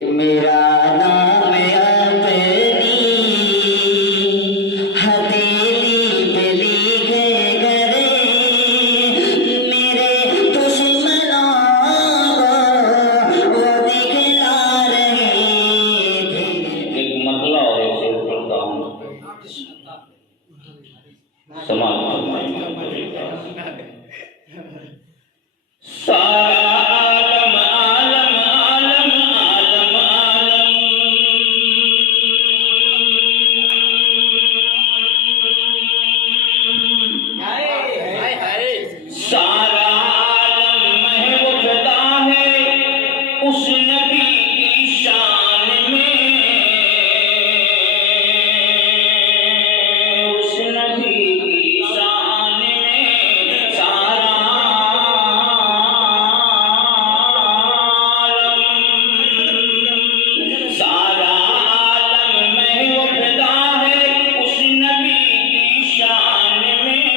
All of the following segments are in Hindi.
मेरा नाम अपनी हथेली पे लिखे करे, मेरे दुश्मनों को वो दिखला रहे थे। एक मतला और एक शेर पढ़ता हूँ, समाप्त सारा आलम आलम आलम आलम आलम, सारा आलम महबूबदा है उस नबी की शान में, उस नबी की शान में सारा सारा आलम महबूबदा है उस नबी की शान में,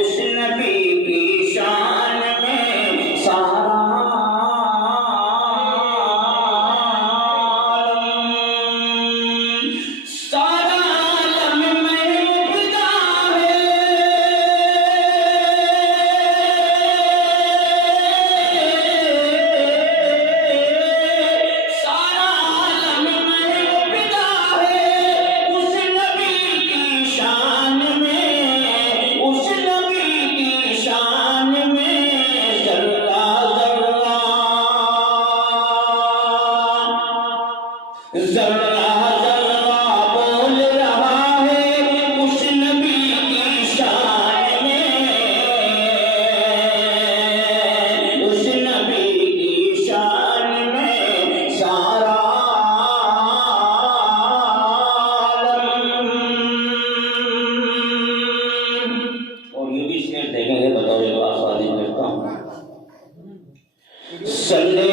उस नबी की शान में सारा सारा आलम महबूबदा है, सारा आलम महबूबदा है उस नबी की शान में, उस नबी की शान में जर्रा जर्रा जर्रा जर्रा बोल रहा है उस नबी की शान में, उस नबी की शान में सारा आलम। और ये भी शेर देखेंगे, बताओ, एक आस्वादी करता हूँ। सल्ले